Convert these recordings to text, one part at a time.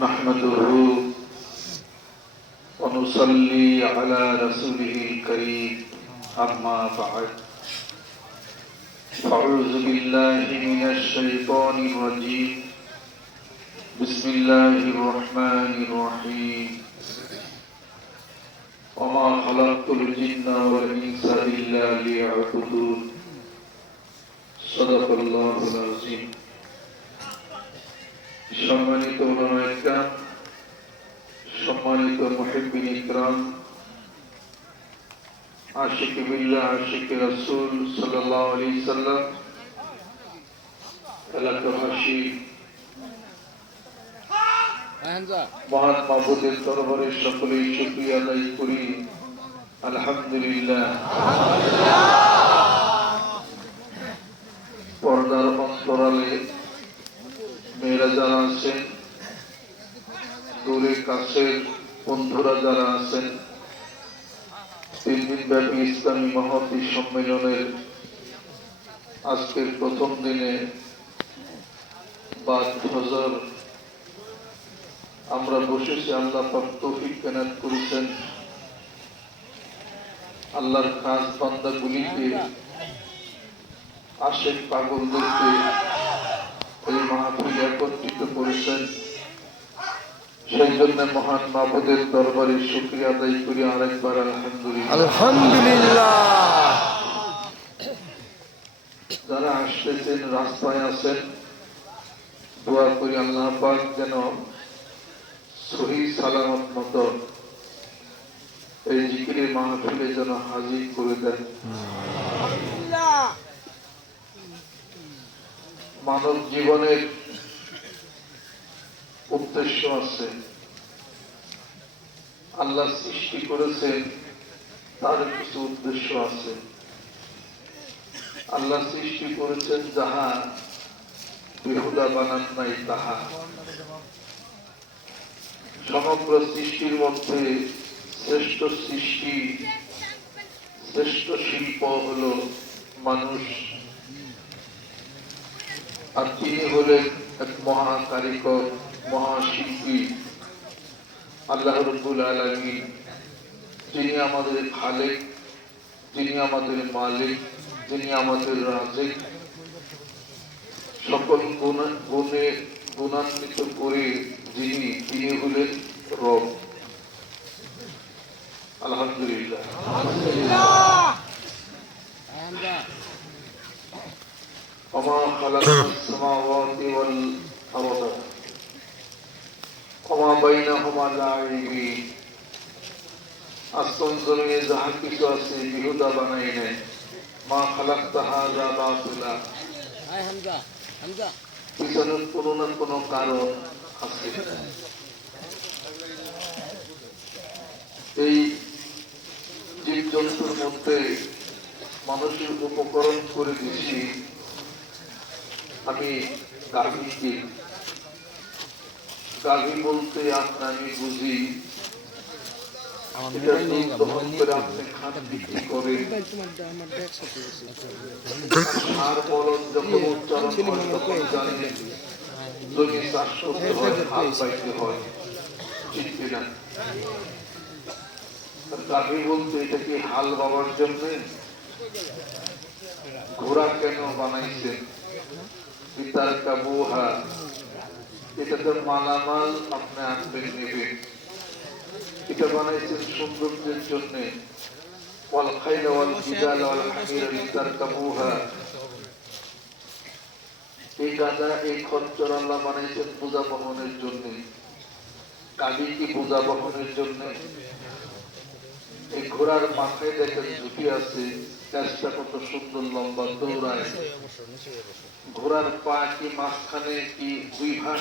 نحمده ونصلي على رسوله الكريم أما بعد أعوذ بالله من الشيطان الرجيم بسم الله الرحمن الرحيم وما خلقت الجن والإنس إلا ليعبدون صدق الله العظيم সম্মানিত উলামা ইকরাম, সম্মানিত মুহিব্বিন ইকরাম, আশিক বিল্লাহ, আশিক রাসূল সাল্লাল্লাহু আলাইহি সাল্লাম, এলাকাবাসী, মহান মাবুদের দরবারে সকলেই শুকরিয়া আদায় করি। আলহামদুলিল্লাহ। পর্দার অন্তরালে মেয়েরা যারা আছেন, দূরে কাছের বন্ধুরা যারা আছেন, 3 দিন ব্যাপী ইসলামী মহতী সম্মেলনের আজকের প্রথম দিনে বাদ ফজর আমরা বসেছি। আল্লাহ পাক তৌফিক এনায়েত করেছেন আল্লাহর খাস বান্দাগুলিকে, আশিক পাগলদেরকে এই মাহফিলে একত্রিত করেছেন। সেই জন্য মহান মাবুদের দরবারে শুকরিয়া আদায় করি আরেকবার আলহামদুলিল্লাহ। আলহামদুলিল্লাহ। যারা আসতেছেন, রাস্তায় আছেন, দোয়া করি আল্লাহ পাক যেন সহি সালামত মতো এই জিকিরের মাহফিলে যেন হাজির করে দেন। মানব জীবনের উদ্দেশ্য আছে। আল্লাহ সৃষ্টি করেছেন, তার কিছু উদ্দেশ্য আছে। আল্লাহ সৃষ্টি করেছেন যাহা, বেহুদা বানান নাই তাহা। সমগ্র সৃষ্টির মধ্যে শ্রেষ্ঠ সৃষ্টি, শ্রেষ্ঠ শিল্প হলো মানুষ। আর তিনি হলেন এক মহা কারিগর, মহাশিল্পী আল্লাহ রাব্বুল আলামিন। যিনি আমাদের খালেক, যিনি আমাদের মালিক, যিনি আমাদের রাজিক, সকল গুণে গুণান্বিত করে তিনি হলেন রব। আলহামদুলিল্লাহ। وما خلقنا السماوات والأرض وما بينهما لاعبين। আসমান জমিনে যাহা কিছু আছে বিহুদা বানাই নাই। মা খালাকতা হাযা বাতিলা। পিছনে কোনো না কোনো কারণ আছে। এই জীবজন্তুর মধ্যে মানুষের উপকরণ করে দিয়েছি আমি গাভীকে। গাভী বলতে আমি বুঝি এটা দুধ দহন করে আপনি খান বিক্রি করেন। আর বলদ যখন উচ্চারণ হয় তখন জানেন জমি চাষ করতে হয়, হাল বাইতে হয়, ঠিক কিনা? গাভী বলতে এটা কি হাল বাবার জন্য? ঘোড়া কেন বানাইছেন? পিতার কাবুহা, এটাতে মালামাল আপনি আনবেন নেবেন। এটা বানাইছেন সৌন্দর্যের জন্য। ওয়াল খাইলা ওয়াল বিগালা ওয়াল হামিরা লিতারকাবুহা। এই গাধা, এই খচ্চর আল্লাহ বানাইছেন বোঝা বহনের জন্য। গাভী কি বোঝা বহনের জন্য? এই ঘোড়ার মাথায় দেখেন ঝুঁকি আছে, গাছটা কত সুন্দর লম্বা, দৌড়ায়। ঘোড়ার পা কি মাঝখানে কি 2 ভাগ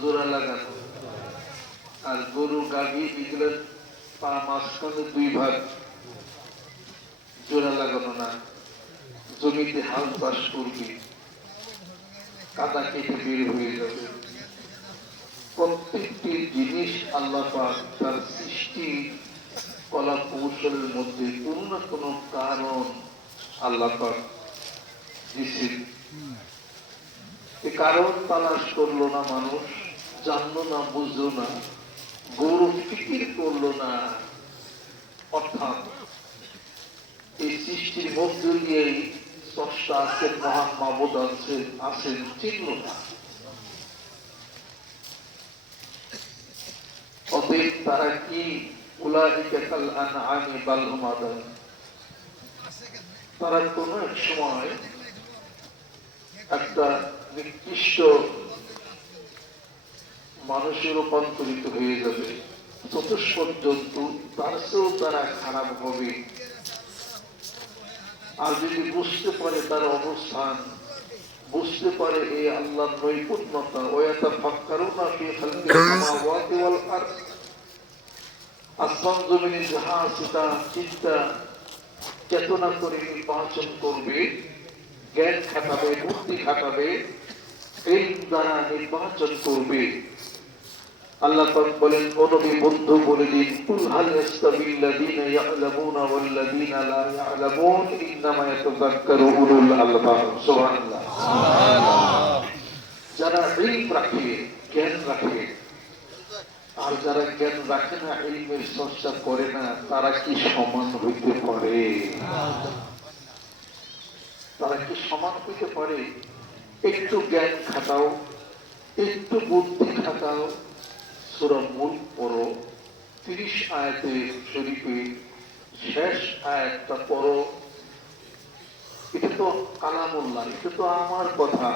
জোড়া লাগানো? আর গরু গাভী এগুলোর পা মাঝখানে 2 ভাগ জোড়া লাগানো না। জমিতে হাল চাষ করবি, কাদা কেটে বের হয়ে যাবে। প্রত্যেকটি জিনিস আল্লাহ পাক তার সৃষ্টি কলা কৌশলের মধ্যে কোনো না কোনো কারণ আল্লাহ পাক দিয়েছেন। এই কারণ তালাশ করলো না মানুষ, জানলো না, বুঝলো না, গৌরব ফিকির করলো না, অর্থাৎ এই সৃষ্টির মধ্য দিয়েই স্রষ্টা আছেন, মহান মাবুদ আছেন চিনল না। অতএব তারা কি উলাইকা কাল আনআমি বাল হুম আদাল, তারা কোন এক সময় একটা নিকৃষ্ট মানুষে রূপান্তরিত হয়ে যাবে, চতুষ্পদ জন্তু তার চেয়েও তারা খারাপ হবে। আর যদি বুঝতে পারে তার অবস্থান, বুঝতে পারে এই আল্লাহর নৈপুণ্যতা, ওয়াতাফাক্কারুনা ফি খালকিস সামাওয়াতি ওয়াল আরদ, আসমান জমিনে যাহা আছে তা চিন্তা চেতনা করে নির্বাচন করবে, জ্ঞান খাটাবে, বুদ্ধি খাটাবে, ইলম দ্বারা নির্বাচন করবে। আল্লাহ পাক বলেন, ও নবী বন্ধু বলে দিন, কুল হাল ইয়াস্তাবিল্লাযীনা ইয়া'লামুনা ওয়াল্লাযীনা লা ইয়া'লামুন ইন্নামা ইয়াতাযাক্কারু উলুল আলবাব। সুবহানাল্লাহ। যারা ইলম রাখে, জ্ঞান রাখে, আর যারা জ্ঞান রাখে না, ইলমের চর্চা করে না, তারা কি সমান হইতে পারে? তারা কি সমান হইতে পারে? একটু জ্ঞান খাটাও, একটু বুদ্ধি খাটাও, সূরা মুলক পড়ো, 30 আয়াতে শরীফে শেষ আয়াতটা পড়ো। এটা তো কালামুল্লাহ, এটা তো আমার কথা।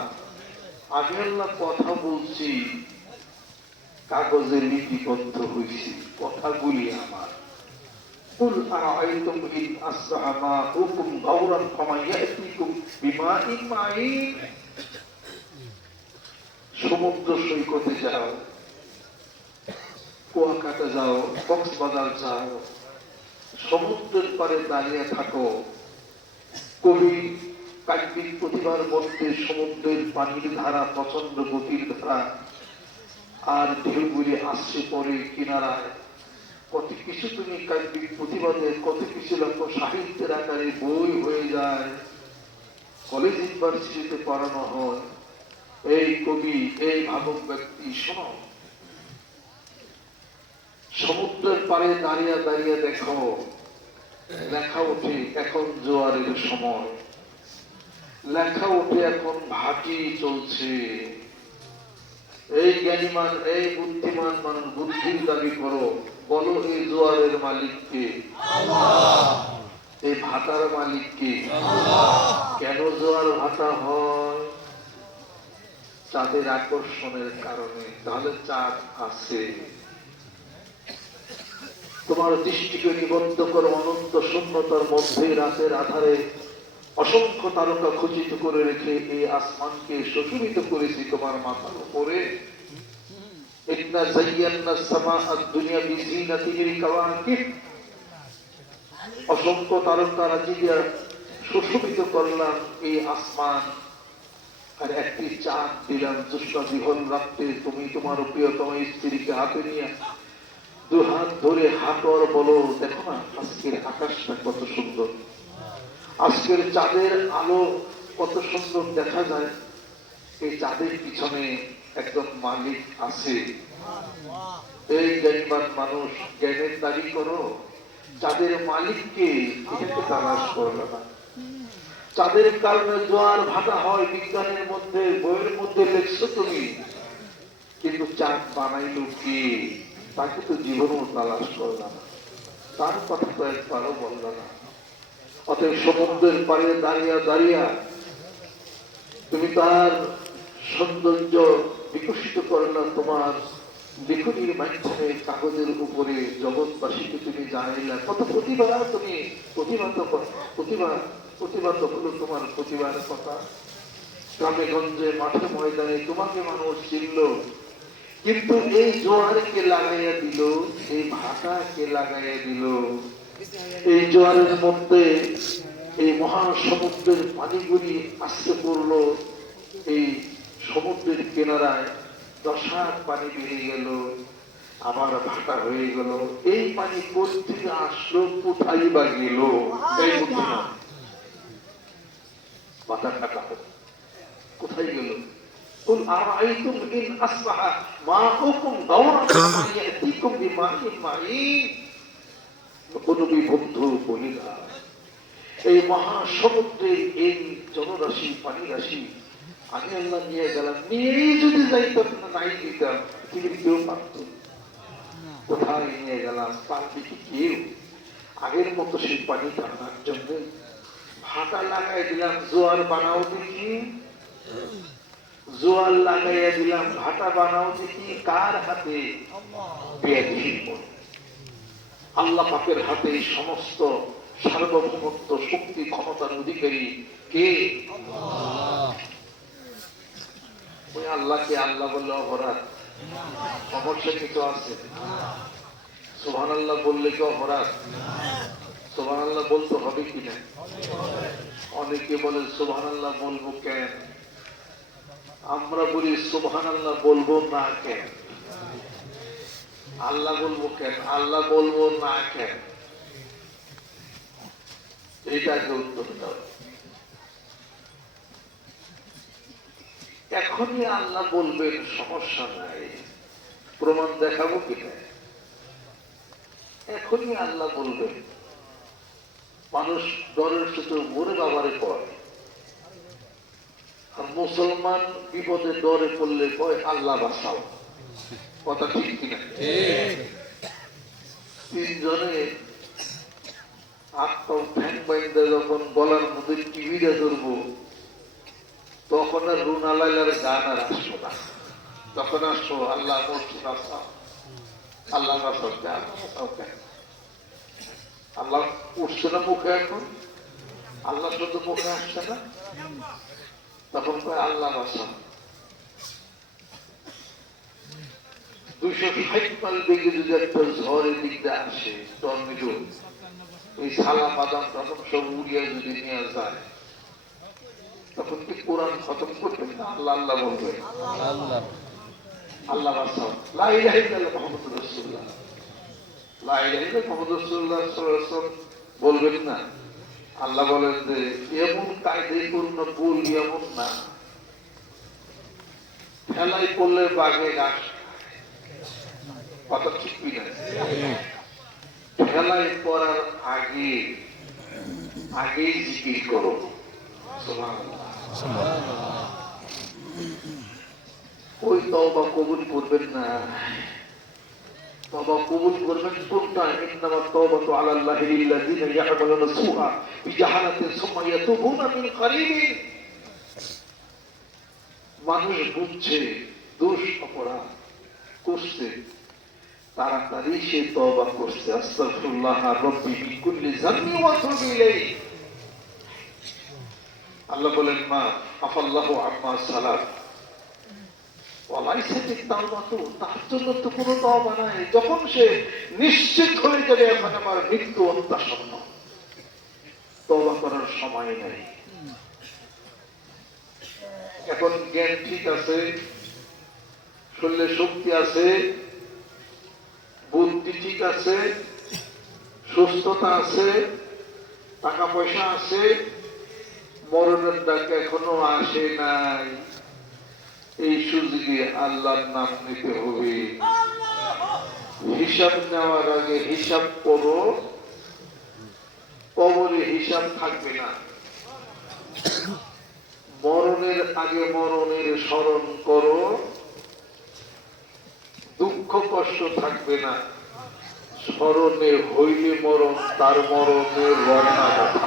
আমি আল্লাহ কথা বলছি, কাগজে লিপিবদ্ধ হয়েছি, কথাগুলি আমার। কুল আরাআইতুম ইন আসবাহা মাউকুম গাওরান ফামা ইয়াতিকুম বিমাইন মাইন। সমুদ্র সৈকতে যাও, কুয়াকাটা যাও, কক্সবাজার যাও, সমুদ্রের পারে দাঁড়িয়ে থাকো, কবি কাব্যিক প্রতিভার মধ্যে সমুদ্রের পানির ধারা, প্রচন্ড গতির ধারা, আর ঢেউগুলি আসছে পরে কিনারায়। কত কিছু তুমি কাব্যিক প্রতিবাদের, কত কিছু লক্ষ্য সাহিত্যের আকারে বই হয়ে যায়, কলেজ ইউনিভার্সিটিতে পড়ানো হয়। এই কবি, এই ভাবক ব্যক্তি, শোনো, সমুদ্রের পাড়ে দাঁড়িয়ে দাঁড়িয়ে দেখো, লেখা ওঠে এখন জোয়ারের সময়, লেখা ওঠে এখন ভাটি চলছে। এই জ্ঞানীমান, এই বুদ্ধিমান মানুষ বুদ্ধির দাবি করো, বলো এই জোয়ারের মালিককে, এই ভাটার মালিককে। কেন জোয়ার ভাটা হয়? চাঁদের আকর্ষণের কারণে। তাহলে চাঁদ আছে, তোমার দৃষ্টিকে নিবদ্ধ করো অনন্ত শূন্যতার মধ্যে, রাতের আধারে অসংখ্য তারকা খচিত করে রেখে এই আসমানকে সুশোভিত করেছি তোমার মাথার উপরে। ইন্না যায়্যানা সামাআদ দুনিয়া বিজিনাতিল কাওয়াকিব, অসংখ্য তারকা রাজি দিয়ে সুশোভিত করলাম এই আসমান। আর একটি চাঁদ দিলাম জ্যোৎস্না বিহল রাত্রে, তুমি তোমার প্রিয়তম স্ত্রীকে হাতে নিয়ে দুহাত ধরে হাঁটর বলো, দেখো না আজকের আকাশটা কত সুন্দর, আজকের চাঁদের আলো কত সুন্দর দেখা যায়। এই চাঁদের পিছনে একজন মালিক আছে। এই জ্ঞানীবান মানুষ, জ্ঞানের দাবি করো, চাঁদের মালিককে এটাকে তালাশ করবে না। চাঁদের কারণে জোয়ার ভাটা হয়, বিজ্ঞানের মধ্যে, বইয়ের মধ্যে লেখছো তুমি, কিন্তু চাঁদ বানাইলো কে? তাকে তো জীবনও তালাশ করল না, তার কথা তো একবারও বলল না। অতএব সমুদ্রের পাড়ে দাঁড়িয়ে দাঁড়িয়ে তুমি তার সৌন্দর্য বিকশিত করলা তোমার লেখনির মাধ্যমে, কাগজের উপরে জগৎবাসীকে তুমি জানাইলা। কত প্রতিভা তুমি, প্রতিভাত হলো তোমার প্রতিভার কথা। গ্রামে গঞ্জে, মাঠে ময়দানে তোমাকে মানুষ চিনল। কিন্তু এই জোয়ারকে লাগাইয়া দিল, এই ভাটাকে লাগাইয়া দিল। এই জোয়ারের মধ্যে এই মহাসমুদ্রের পানিগুলি আসতে পড়লো, এই সমুদ্রের কিনারায় 10 হাত পানি বেরিয়ে গেল, আবার ভাটা হয়ে গেল। এই পানি কোথেকে আসলো, কোথায় বা গেল? এই ভাটা কাটা কোথায় গেল? কুল আরাআইতুম ইন আসবাহা মাউকুম গাওরান ফামান ইয়াতিকুম বিমাইন মাইন। নবী বন্ধু বলিলা, এই মহাসমুদ্রের এই জলরাশি পানি রাশি আমি আল্লাহ নিয়ে গেলাম, নিয়েই যদি যাইতাম না, নাই দিতাম, পৃথিবীর কেউ পারত না। কোথায় নিয়ে গেলাম, পারবে কি কেউ? আগের মতো সেই পানি টানার জন্য ভাটা লাগাই দিলাম, জোয়ার বানাও দেখি। জোয়ার লাগাইয়া দিলাম, ভাটা বানাও দেখি। কার হাতে? বেয়াদবির পর। আল্লাহ পাকের হাতে এই সমস্ত সার্বভৌমত্ব, শক্তি, ক্ষমতার অধিকারী কে? ওই আল্লাহকে আল্লাহ বললে অপরাধ? সমস্যা কিছু আছে? সুবহানাল্লাহ বললে কি অপরাধ? সুবহানাল্লাহ বলতে হবে কিনা? অনেকে বলে সুবহানাল্লাহ বলবো কেন? আমরা বলি সুবহানাল্লাহ বলবো না কেন? আল্লাহ বলবো কেন? আল্লাহ বলবো না কেন? এইটাকে উত্তর দাও। এখনই আল্লাহ বলবেন, সমস্যা নাই। প্রমাণ দেখাবো কিনা? এখনই আল্লাহ বলবেন। মানুষ ডরের সাথে মরে বাবারে কয়, আর মুসলমান বিপদে ডরে পড়লে কয় আল্লাহ বাঁচাও। কথা ঠিক কিনা? তিনজনে আত্মাও ফ্যান বাইন্দা যখন গলার মধ্যে টিভিটা ধরবো, তখন আর রুনা লাইলার গান আর আসবো না। তখন আসবো আল্লাহ মসজিদ বাঁচাও, আল্লাহ বাঁচাও, আল্লাহ বাঁচাও কেন? আল্লাহ উঠছে না মুখে এখন? আল্লাহ শুধু মুখে আসছে না? তখন কয় আল্লাহ বাঁচাও। 260 মাইল বেগে যদি একটা ঝড়ের দিকটা আসে, টর্নেডো, এই সালা বাদাম তখন সব উড়িয়ে যদি নিয়ে যায়, তখন কি কোরআন খতম করবেন না আল্লাহ আল্লাহ বলবে? আল্লাহ বাঁচাও, লা ইলাহা ইল্লাল্লাহ মুহাম্মাদুর রাসূলুল্লাহ, লা ইলাহা ইল্লাল্লাহ মুহাম্মাদুর রাসূলুল্লাহ সাল্লাল্লাহু আলাইহি ওয়াসাল্লাম বলবেন না? আল্লাহ বলেন যে এমন কায়দায় করুন না, বলবি এমন না। খেলাই করলে বাঘে ঘাস। কথা ঠিক কিনা? খেলায় পড়ার আগেই জিকির করো। ওই তওবা কবুল করবেন না। তওবা কবুল করবেন কোনটা? ইন্নামাত তাওবাতু আলাল্লাহি লিল্লাযিনা ইয়া'মালুনা সুআ বিজাহালাতিন সুম্মা ইয়াতুবুনা মিন কারীবিন। মানুষ বুঝছে দোষ অপরাধ করছে, তাড়াতাড়ি সে তওবা করছে, আস্তাগফিরুল্লাহ রাব্বি মিন কুল্লি যামবি ওয়া আতুবু ইলাইহি। আল্লাহ বলেন, মা আফাল্লাহু আম্মা সালাত ওয়ালাইসা বিত-তাওবাতু, তার জন্য তো কোনো তওবা নাই। যখন সে নিশ্চিত হয়ে যাবে এখন আমার মৃত্যু অত্যাসন্ন, তওবা করার সময় নাই। এখন জ্ঞান ঠিক আছে, শরীরে শক্তি আছে, বুদ্ধি ঠিক আছে, সুস্থতা আছে, টাকা পয়সা আছে, মরণের ডাক এখনো আসে নাই। এই সুযোগে আল্লাহর নাম নিতে হবে। হিসাব নেওয়ার আগে হিসাব করো, কবরে হিসাব থাকবে না। মরণের আগে মরণের স্মরণ করো, দুঃখ কষ্ট থাকবে না। স্মরণে হইলে মরণ, তার মরণের রওনা কথা।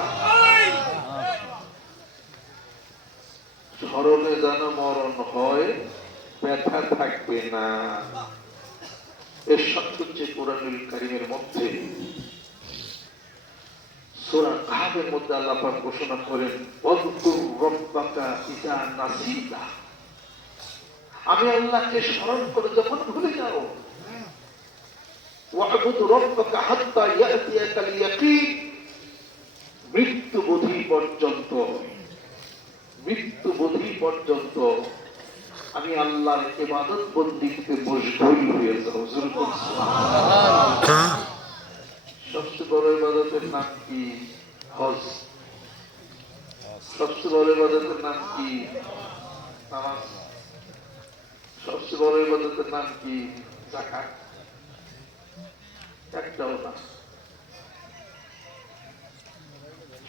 স্মরণে যেন মরণ হয়, ব্যথা থাকবে না। এর সত্য হচ্ছে কোরআনুল কারীমের মধ্যে সূরা কাহফের মধ্যে আল্লাহ পাক ঘোষণা করেন, ওয়াযকুর রাব্বাকা ইযা নাসিতা। আমি আল্লাহকে স্মরণ করে যখন ভুলে যাও, ওয়া'বুদ রাব্বাকা হাত্তা ইয়াতিয়াকাল ইয়াকিন। মৃত্যু বোধি পর্যন্ত আমি আল্লাহর ইবাদত বন্দেগীতে মশগুল হয়ে যাও। সুবহানাল্লাহ। সবচেয়ে বড় ইবাদতের নাম কি? হজ। সবচেয়ে বড় ইবাদতের নাম কি? নামাজ। সবচেয়ে বড় ইবাদতের নাম কি? যাকাত। একটাও না।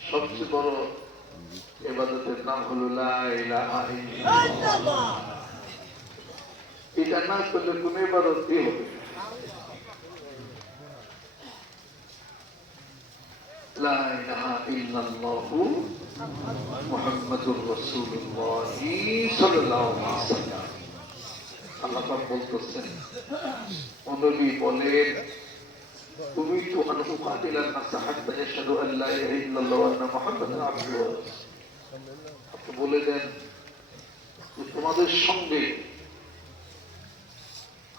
সবচেয়ে বড় ইবাদতের নাম হলো লা ইলাহা ইল্লাল্লাহ। এটা না করলে কোন ইবাদতই হবে না। লা ইলাহা ইল্লাল্লাহু মুহাম্মাদুর রাসূলুল্লাহ সাল্লাল্লাহু আলাইহি ওয়াসাল্লাম। আল্লাহ পাক বলতেছেন, ও নবী বলেন, তুমি তো আনফাতিলান নাস হাত্তা ইয়াশহাদু আল লা ইলাহা ইল্লাল্লাহ ওয়া আন্না মুহাম্মাদান আবদুহু ওয়া রাসূলুহু। আপনি বলে দেন যে তোমাদের সঙ্গে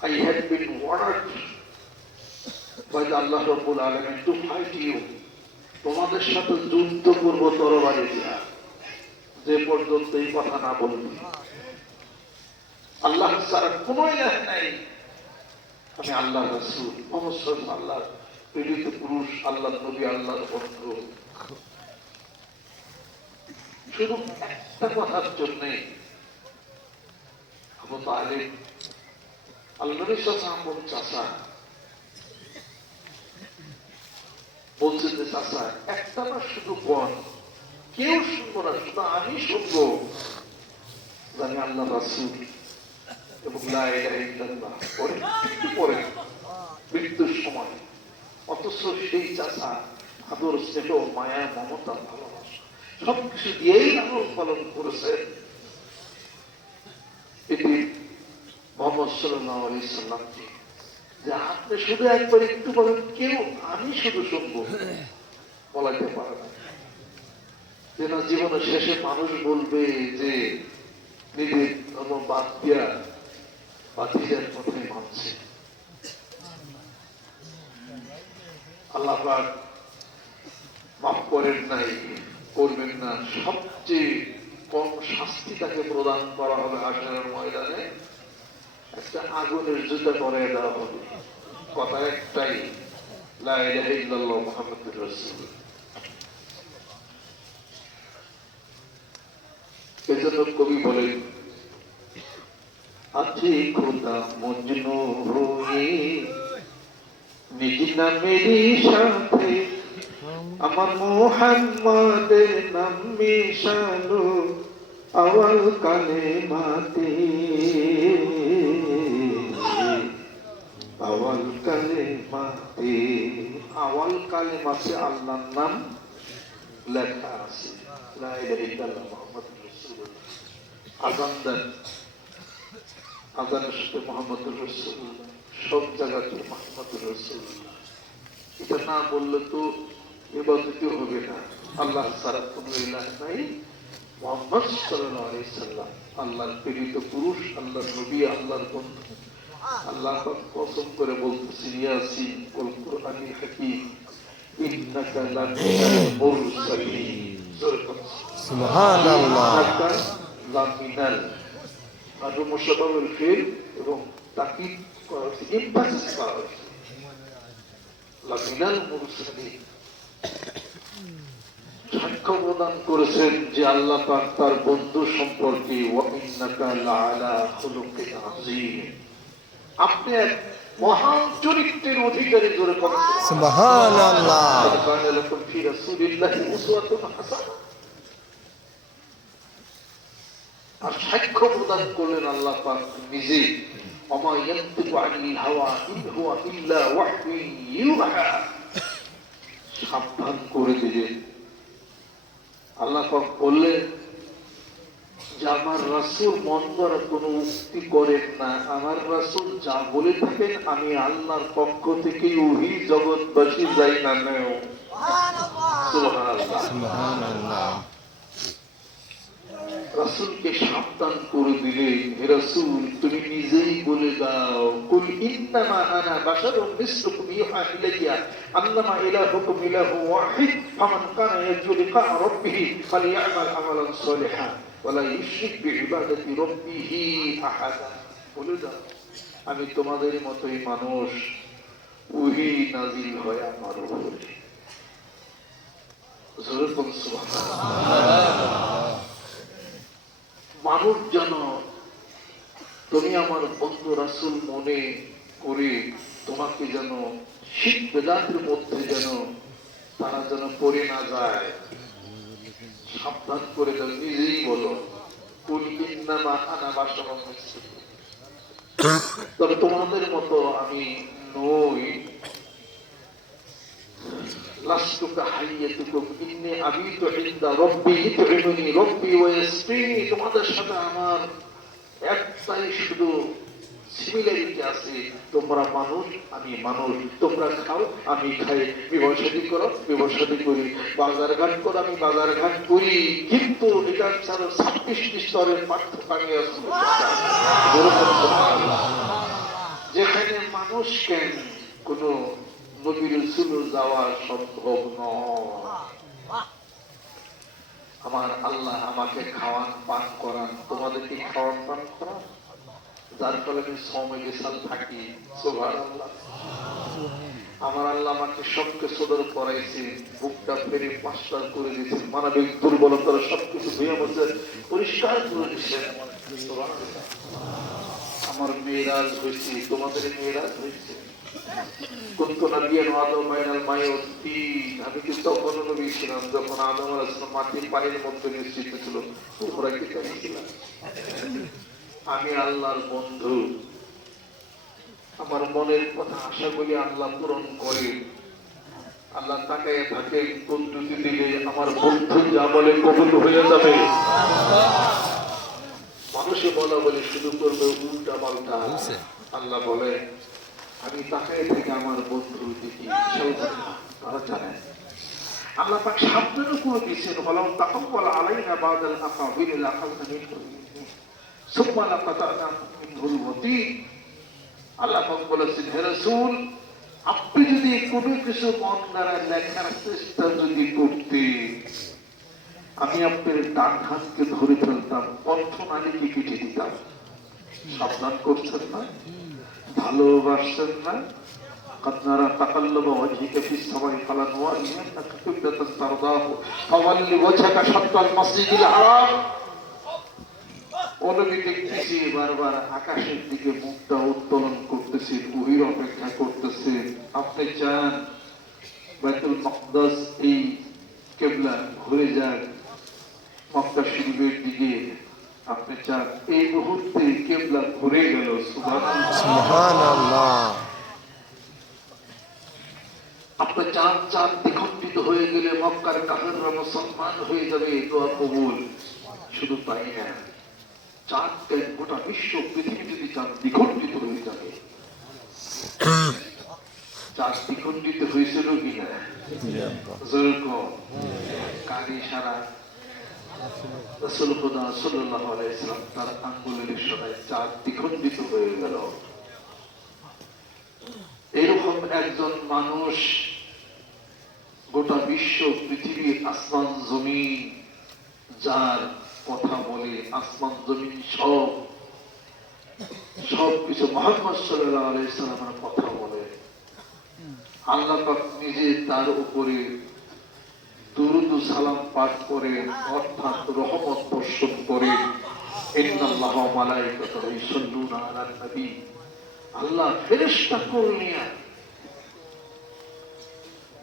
I had been ordered by the Allah Rabbul Alamin to fight you. তোমাদের সাথে যুদ্ধ করব তরবারি দিয়া, যে পর্যন্ত এই কথা না বলবি আল্লাহ ছাড়া কোন ইলাহ নাই, আমি আল্লাহর রাসূল মুহাম্মদ সাল্লাল্লাহু আলাইহি আল্লাহর প্রেরিত পুরুষ, আল্লাহর নবী, আল্লাহর বন্ধু। শুধু একটা কথার জন্য আবু তালিব আল্লাহ নবী সাল্লাল্লাহু আলাইহি চাচা বলছেন যে চাচা একটা না শুধু বল, কেউ শুনবো না, শুধু আমি শুনবো, জানি আল্লাহ রাসূল এবং লা ইলাহা ইল্লাল্লাহ পরে পরে মৃত্যুর সময়। অথচ সেই চাচা আদর, স্নেহ, মায়া, মমতা, ভালোবাসা সবকিছু দিয়েই লালন পালন করেছেন। এটি মুহাম্মদ সাল্লাল্লাহু আলাইহি সাল্লামকে যে আপনি শুধু একবার একটু বলেন, কেউ আমি শুধু শুনবো, বলাইতে পারে না। যেন জীবনের শেষে মানুষ বলবে যে নিজের ধর্ম বাদ দিয়া বাতিলের কথাই মানছে। আল্লাহ পাক মাফ করেন নাই, করবেন না। সবচেয়ে কম শাস্তি তাকে প্রদান করা হবে হাশরের ময়দানে, একটা আগুনের জুতা করে দেওয়া হবে। কথা একটাই, লা ইলাহা ইল্লাল্লাহ মুহাম্মাদুর রাসূলুল্লাহ। এজন্য কবি বলেন, আছে খোদা মজনু হয়ে নিজ নামেরই সাথে আমার মুহাম্মাদের নাম মিশালো আওয়াল কালেমাতে, আওয়াল কালেমাতে, আওয়াল কালেমাতে আল্লাহর নাম লেখা আছে, লা ইলাহা ইল্লাল্লাহ মুহাম্মাদুর রাসূলুল্লাহ। আযান দেন, আযানের সাথে মুহাম্মাদুর রাসূলুল্লাহ, সব জায়গাতে মুহাম্মাদুর রাসূলুল্লাহ। এটা না বললে তো ইবাদতই হবে না। আল্লাহ ছাড়া কোনো ইলাহ নাই, মুহাম্মদ সাল্লাল্লাহু আলাইহি সাল্লাম আল্লাহর প্রেরিত পুরুষ, আল্লাহর নবী, আল্লাহর বন্ধু। আল্লাহ পাক কসম করে বলতেছেন, ইয়াসিন ওয়াল কুরআনিল হাকীম ইন্নাকা লামিনাল মুরসালিন। সুবহানাল্লাহ। ইন্নাকা লামিনাল, আর মুশাব্বাহুল ফিল এবং তাকিদ করা হয়েছে, এমফাসিস করা হয়েছে, লামিনাল মুরসালিন। সাক্ষ্য প্রদান করেছেন যে আল্লাহ পাক তার বন্ধু সম্পর্কে, ওয়া ইন্নাকা লাআলা খুলুকিন আযীম, আপনি এক মহান চরিত্রের অধিকারী। জোরে বলেন সুবহানাল্লাহ। কানা লাকুম ফি রাসূলিল্লাহি উসওয়াতুন হাসানাহ। আর সাক্ষ্য প্রদান করলেন আল্লাহ পাক নিজে, ওমা ইয়ানতিকু আনিল হাওয়া ইন হুয়া ইল্লা ওয়াহয়ুন ইউহা, সাবধান করে দিলেন। আল্লাহ পাক বললেন যে আমার রাসূল মন গড়া কোনো উক্তি করেন না, আমার রাসূল যা বলে থাকেন আমি আল্লাহর পক্ষ থেকে ওহী জগৎবাসী যাই না নেও। সুবহানাল্লাহ, সুবহানাল্লাহ। রাসূলকে সাবধান করে দিলেন, হে রাসূল তুমি নিজেই বলে দাও, কুল ইন্নামা আনা বাশারুম মিসলুকুম ইউহা ইলাইয়া আন্নামা ইলাহুকুম ইলাহু ওয়াহিদ ফামান কানা ইয়ারজু লিকা রাব্বিহি ফালইয়ামাল আমালান সালিহান ওয়ালা ইউশরিক বিইবাদাতি রাব্বিহি আহাদা। বলে দাও আমি তোমাদের মতোই মানুষ, ওহী নাযিল হয় আমার উপরে। জোরে বলুন সুবহানাল্লাহ। মানুষ যেন তুমি আমার বন্ধু রাসূল মনে করে তোমাকে যেন শিখ বেদাতের মধ্যে যেন তারা যেন পড়ে না যায়, সাবধান করে দাও। নিজেই বলো, কুল ইন্নামা আনা বাশারুম মিসলুকুম, তবে তোমাদের মতো আমি নই। লাস্তু কাহাইয়াতুকুম ইন্নী আবিতু ইনদা রাব্বি ইউতঈমুনি রাব্বি ওয়া ইয়াসকিনি। তোমাদের সাথে আমার একটাই শুধু সিমিলারিটি আছে, তোমরা মানুষ আমি মানুষ, তোমরা খাও আমি খাই, বিবাহ শাদী করো বিবাহ শাদী করি, বাজার ঘাট করো আমি বাজার ঘাট করি, কিন্তু এটা ছাড়া 26টি স্তরের পার্থক্য আমি আছি। যেখানে মানুষ কেন কোন নবী রাসূল যাওয়া সম্ভব নয়। আমার আল্লাহ আমাকে খাওয়ান পান করান, তোমাদেরকে খাওয়ান পান করান, যার ফলে আমি শ্রমে বিশাল থাকি। সুবহানাল্লাহ। আমার আল্লাহ আমাকে সবকে সদর করাইছে, বুকটা ফেরে পাঁচটা করে দিয়েছে, মানবিক দুর্বলতার সবকিছু ধুয়ে মুছে পরিষ্কার করে দিচ্ছে। সুবহানাল্লাহ। আমার মেয়েরাজ হয়েছে, তোমাদের মেয়েরাজ হয়েছে। কুনতু নাবিয়্যান ওয়া আদম বাইনাল মাই ওয়াত তিন। আমি কি তখন নবী ছিলাম যখন আদম আলাইহিস সালাম মাটির পানির মধ্যে নিশ্চিত ছিল, তোমরা কি তাই ছিলে? আমি আল্লাহর বন্ধু, আমার মনের কথা আশা করি আল্লাহ পূরণ করে। আল্লাহ তাকায় থাকে, কোন দুটি দিলে আমার বন্ধু যা বলে কবুল হয়ে যাবে। মানুষে বলা বলে শুধু করবে উল্টা পাল্টা। আল্লাহ বলে আমি তাকায় থেকে আমার বন্ধু দেখি, তারা জানে। আল্লাহ পাক সাবধানও করে দিয়েছেন, ওয়ালাউ তাকাব্বাল আলাইনা বাদাল আকাবিল লাআখাযনা মিনহু সুম্মা লাকাতা'না মিনহুল ওয়াতিন। আল্লাহ পাক বলেছেন, হে রাসূল, আপনি যদি কোনো কিছু মন দ্বারা লেখার চেষ্টা যদি করতে, আমি আপনার ডান হাতকে ধরে ফেলতাম, কণ্ঠনালীকে কেটে দিতাম। সাবধান করছেন না? ভালোবাসছেন না? قد نرى تقلب وجهك في السماء فلنولينك قبلة ترضاه فول وجهك شطر المسجد الحرام। ওনাকে দেখতেছি বারবার আকাশের দিকে মুখটা উত্তোলন করতেছি, ওহির অপেক্ষা করতেছে। আপনি চান বাইতুল মাকদাস এই কিবলা ঘুরে যাক মক্কা শরীফের দিকে, আপনি চান এই মুহূর্তে কিবলা ঘুরে গেল। সুবহানাল্লাহ। আপনি চাঁদ চাঁদ দ্বিখণ্ডিত হয়ে গেলে মক্কার কাফেররা মুসলমান হয়ে যাবে, দোয়া কবুল। শুধু তাই না, চাঁদকে গোটা বিশ্ব পৃথিবী যদি চাঁদ দ্বিখণ্ডিত হয়ে যাবে। চাঁদ দ্বিখণ্ডিত হয়েছিল কিনা যেরকম কারি সারা রাসূল খুদা সাল্লাল্লাহু আলাইহি ওয়াসাল্লাম তার আঙ্গুলের ইশারায় চাঁদ দ্বিখণ্ডিত হয়ে গেল। এরকম একজন মানুষ গোটা বিশ্ব পৃথিবীর আসমান জমিন যার কথা বলে, আসমান জমিন সব কিছু মুহাম্মদ সাল্লাল্লাহু আলাইহি সাল্লামের কথা বলে। আল্লাহ পাক নিজে তার উপরে দুরূদ ও সালাম পাঠ করে, অর্থাৎ রহমত বর্ষণ করে। ইন্নাল্লাহা ওয়া মালাইকাতাহু ইউসাল্লুনা আলান নবী। আল্লাহ ফেরেশতাকুল নিয়ে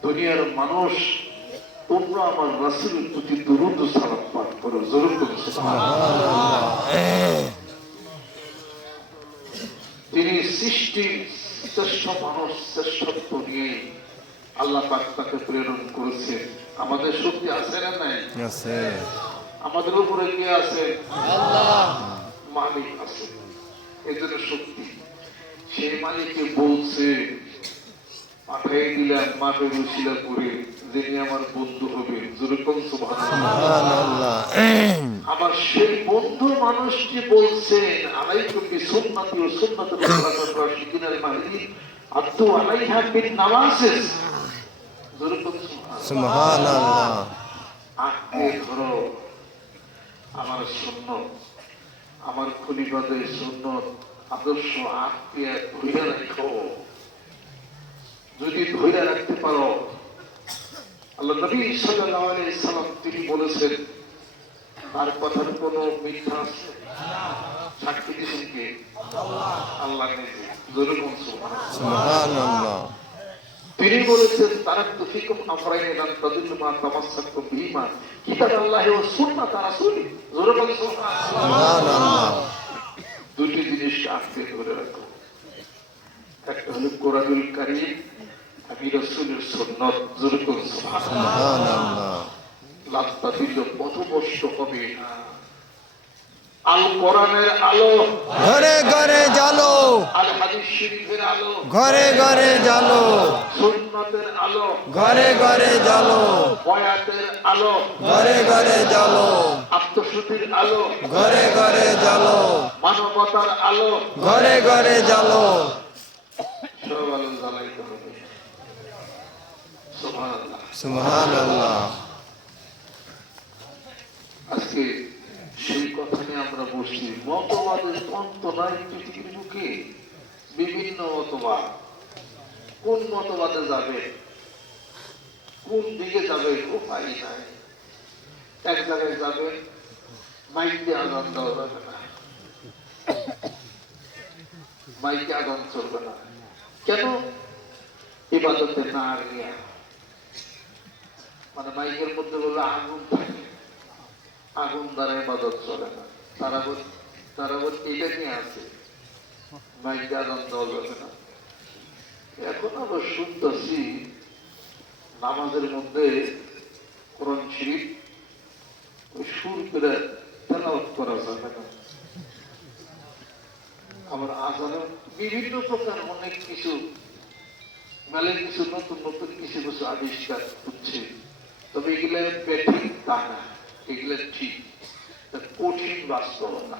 দুনিয়ার মানুষ, তোমরা আমার রাসূলের প্রতি দুরূদ ও সালাম পাঠ করো। জোরে বলো সুবহানাল্লাহ। তিনি সৃষ্টির শ্রেষ্ঠ মানুষ, শ্রেষ্ঠত্ব নিয়ে আল্লাহ পাক তাকে প্রেরণ করেছেন। আমাদের শক্তি আছে না নাই? আছে। আমাদের উপরে কে আছে? আল্লাহ। মালিক আছে, এজন্য শক্তি। সেই মালিককে বলছে, পাঠিয়ে দিলাম মাঠে রুশিলা করে, যিনি আমার বন্ধু হবে। যেরকম সুবহানাল্লাহ। আবার সেই বন্ধু মানুষটি বলছেন, আলাইকুম বিসুন্নতি ওয়া সুন্নাতুল খুলাফার রাশিদিনের মাহদিয়িন আদু আলাইহা বিন নাওয়াজিজ। যেরকম সুবহানাল্লাহ। আঁকড়ে ধরো আমার সুন্নত, আমার খলিফাদের সুন্নত আদর্শ আঁকড়ে ধরে রাখো। যদি ধরে রাখতে পারো, আল্লাহ নবী সাল্লাল্লাহু আলাইহি সাল্লাম তিনি বলেছেন, তার কথার কোনো মিথ্যা আছে? সাক্ষী দিয়েছেন কে? আল্লাহ নিজে। জোরে বলুন সুবহানাল্লাহ। সুবহানাল্লাহ। তিনি বলেছেন তারাকতু ফিকুম আমরাইন লান তাদিল্লু মা তামাসসাকতুম বিহিমা কিতাবাল্লাহি ওয়া সুন্নাত রাসূলি। জোরে বলুন সুবহানাল্লাহ। সুবহানাল্লাহ। দুটি জিনিস আঁকড়ে ধরে রাখো, একটা হলো কোরআনুল কারীম, আমি রাসূলের সুন্নাত। জোরে বলুন সুবহানাল্লাহ। সুবহানাল্লাহ। লান তাদিল্লু পথভ্রষ্ট হবে না। আল কোরআনের আলো, ঘরে ঘরে জালো, আল হাদিস শরীফের আলো, ঘরে ঘরে জালো, সুন্নাতের আলো, ঘরে ঘরে জালো, বয়াতের আলো, ঘরে ঘরে জালো, আত্মশুদ্ধির আলো, ঘরে ঘরে জালো, মানবতার আলো, ঘরে ঘরে জালো। সব আলো জ্বালাইতে হবে। সুবহানাল্লাহ। সুবহানাল্লাহ। আজকে সেই কথা নিয়ে আমরা বসছি। মতবাদের অন্ত নাই পৃথিবীর বুকে, বিভিন্ন মতবাদ। কোন মতবাদে যাবে, কোন দিকে যাবে উপায় নাই। এক জায়গায় যাবে, মাইকে আজান দেওয়া যাবে না, মাইকে আজান চলবে না। কেন? ইবাদতে না রিয়া, মানে মাইকের মধ্যে বলে আগুন থাকে, আগুন দ্বারা ইবাদত চলে না। তারা এটা নিয়ে আছে, মাইকে আজান দেওয়া যাবে না। এখন আবার শুনতেছি নামাজের মধ্যে কোরআন শরীফ ওই সুর করে তেলাওয়াত করা যাবে না। আবার আজানে বিভিন্ন প্রকার অনেক কিছু মেলে, কিছু নতুন নতুন কিছু কিছু আবিষ্কার হচ্ছে। তবে এগুলো ব্যাঠিক তা না, এগুলো ঠিক, কঠিন বাস্তবতা।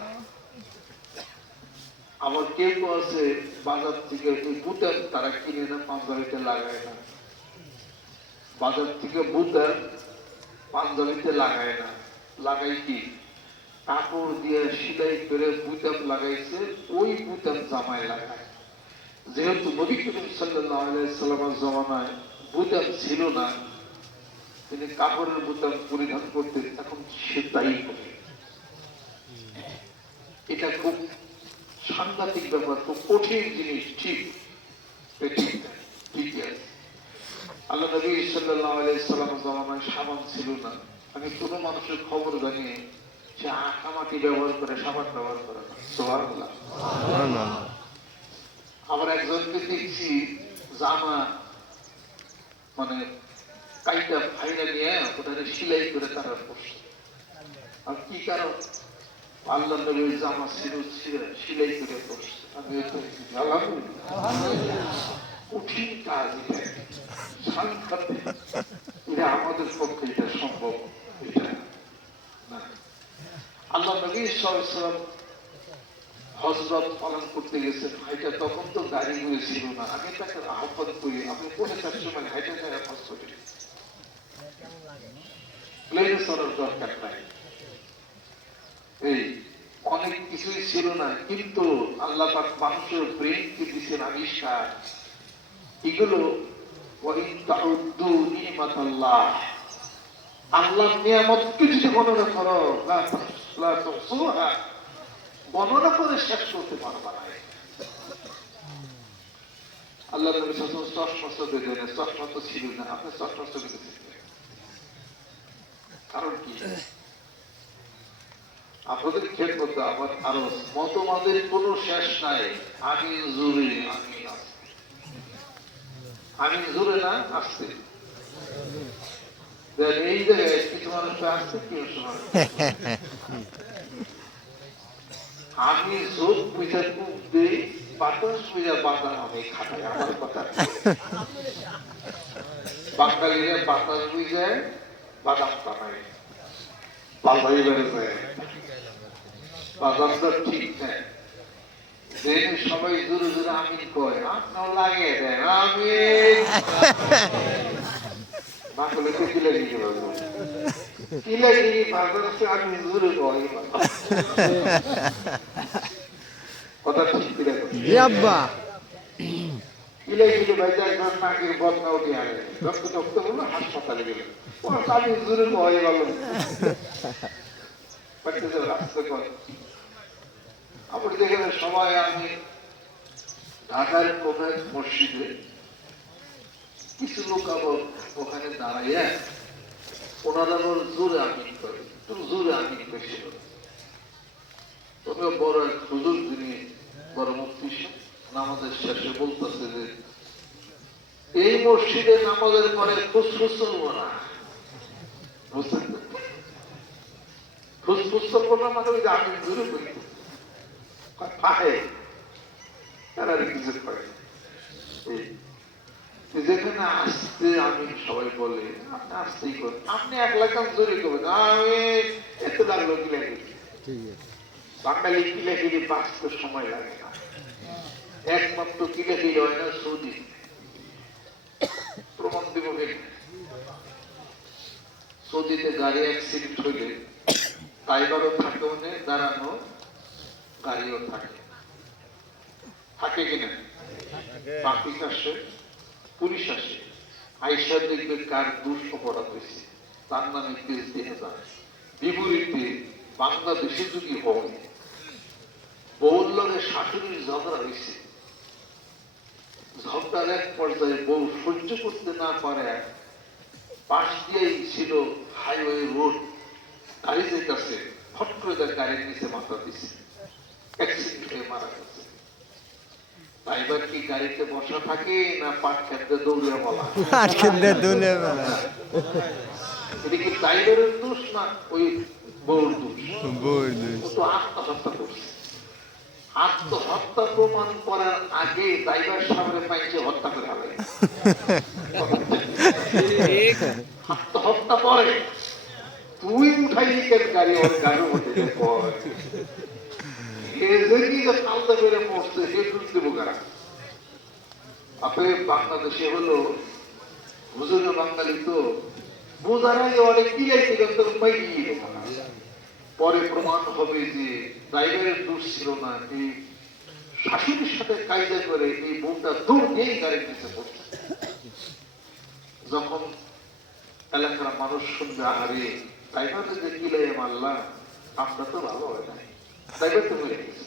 আমার কেউ কেউ আছে বাজার থেকে বুতাম তারা কিনে না, পাঞ্জাবিতে লাগায় না। বাজার থেকে বুতাম পাঞ্জাবিতে লাগায় না, লাগাই কি কাপড় দিয়ে সেলাই করে বুতাম লাগাইছে, ওই বুতাম জামায় লাগায়। যেহেতু নবী করিম সাল্লাল্লাহু আলাইহি সাল্লামের জমানায় বুতাম ছিল না, তিনি কাপড়ের বুতাম পরিধান করতেন, এখন সে তাই করে। এটা খুব সাংঘাতিক ব্যাপার, খুব কঠিন জিনিস। ঠিক ঠিকই আছে। আল্লাহ নবী সাল্লাল্লাহু আলাইহি সাল্লামের জমানায় সাবান ছিল না। আমি কোনো মানুষের খবর জানি সে আকামাটি ব্যবহার করে, সাবান ব্যবহার করে না। সুবহানাল্লাহ। সুবহানাল্লাহ। আবার একজনকে দেখছি জামা মানে কাইটা ভাইরা নিয়ে ওটা সেলাই করে তারা পড়ছে। আর কি কারণ? আল্লাহ নবীর জামা ছিল সেলাই করে পড়ছে। আমি কঠিন কাজ, সাংঘাতিক। এটা আমাদের পক্ষে এটা সম্ভব এটা না। আল্লাহ নবী সাল্লাল্লাহু আলাইহি ওয়াসাল্লাম হযরত পালন করতে গেছেন, হাইটা তখন তো গাড়ি হয়েছিল না। আমি তাকে আহ্বান করি, আপনি পৌনে 4 সময় হাইটা যায় হজ করি, প্লেনে চড়ার দরকার নাই। এই অনেক কিছুই ছিল না, কিন্তু আল্লাহ পাক মানুষের ব্রেনকে দিচ্ছেন আবিষ্কার। এগুলো আল্লাহ নিয়ামতকে যদি গণনা করো, গণনা করে শেষ করতে পারবা না। আল্লাহ নবী সাল্লাল্লাহু আলাইহি ওয়াসাল্লাম চশমা দেখলেন, চশমা তো ছিল না, আপনি চশমা দেখেছেন। কারণ কি? আপনাদের খেয়াল করতে আমার আরো মতবাদের কোনো শেষ নাই। আমি জোরে, আমি জোরে না আসছে। এই জায়গায় কিছু মানুষ আসছে, কেউ সময় আমি যোগ বুঝে মুখ দিই, বাতাস বুঝে বাতাস আমি খাটাই। আমার কথা বাঙালিরা বাতাস বুঝে বাদাম কাটাই, বাজাই বেড়ে যায়। বাজারটা ঠিক নেই, সবাই জোরে জোরে আমিন কয়, আপনার লাগিয়ে দেন আমিন। না করলে তো কিলে দিতে পারবো, কিলে দিয়ে বাজার আছে, আমি জোরে কয় কথা ঠিক করে কিলে গেলে ভাই একজন নাকের বদনা উঠে আনে, রক্ত রক্ত বললো হাসপাতালে গেল, আমি জোরে কয় গেল। আমরা যেখানে সবাই আমি ঢাকার প্রধান মসজিদে কিছু লোক আবার ওখানে দাঁড়াইয়া ওনারা আবার জোরে আমিন করে, একটু জোরে আমিন করেছিল। তবে বড় এক হুজুর, যিনি বড় মুফতি নামাজের শেষে বলতেছে যে এই মসজিদে নামাজের পরে ফুসফুস চলবো না। বুঝছেন? ফুসফুস চলবো না মানে ওই যে আমিন জোরে করি পাহে তারা কিছু করে। যেখানে আসতে আমি সবাই বলে আপনি আসতেই করেন, আপনি এক লাখ জোরে করবেন, আমি এত লাগলো কি লাগে। বাঙালি কিলাকিলি বাঁচতে সময় লাগে না, একমাত্র কিলাকিলি হয় না সৌদি। প্রমাণ দিব সৌদিতে গাড়ি অ্যাক্সিডেন্ট হইলে ড্রাইভারও থাকে, অনেক দাঁড়ানো গাড়িও থাকে, থাকে কিনা? ট্রাফিক আসে, পুলিশ আসে, আইসা দেখবে কার দুঃঅপরাধ হয়েছে, তার নামে কেস দিয়ে যায়। বিপরীতে বাংলাদেশে যদি হয় বউর লগে শাশুড়ির ঝগড়া হয়েছে, ঝগড়ার এক পর্যায়ে বউ সহ্য করতে না পারে পাশ দিয়েই ছিল হাইওয়ে রোড, গাড়ি যেতেছে, হট করে তার গাড়ির নিচে মাথা দিচ্ছে, অ্যাক্সিডেন্ট হয়ে মারা গেছে। ড্রাইভার কি গাড়িতে বসা থাকে না পাট খেতে দৌড়ে বলা? এটা কি ড্রাইভারের দোষ না ওই বউর দোষ? ও তো আত্মহত্যা করছে। আত্মহত্যা প্রমাণ করার আগে ড্রাইভার সামনে পাইছে হত্যা করে হবে। আত্মহত্যা করে তুই উঠাইলি কেন গাড়ি? ওর গাড়ির মধ্যে আপনি বাংলাদেশে হলো হুজুর বাঙালি তো বোঝার আগে অনেক কিলাইতে পরে প্রমাণ হবে যে ড্রাইভারের দোষ ছিল না, এই শাশুড়ির সাথে কায়দা করে এই বউটা দৌড় দিয়েই গাড়ির নিচে পড়ছে। যখন এলাকার মানুষ শুনবে আরে ড্রাইভারের যে কিলাই মারলাম, আমরা তো ভালো হয় নাই, ড্রাইভার তো হয়ে গেছে।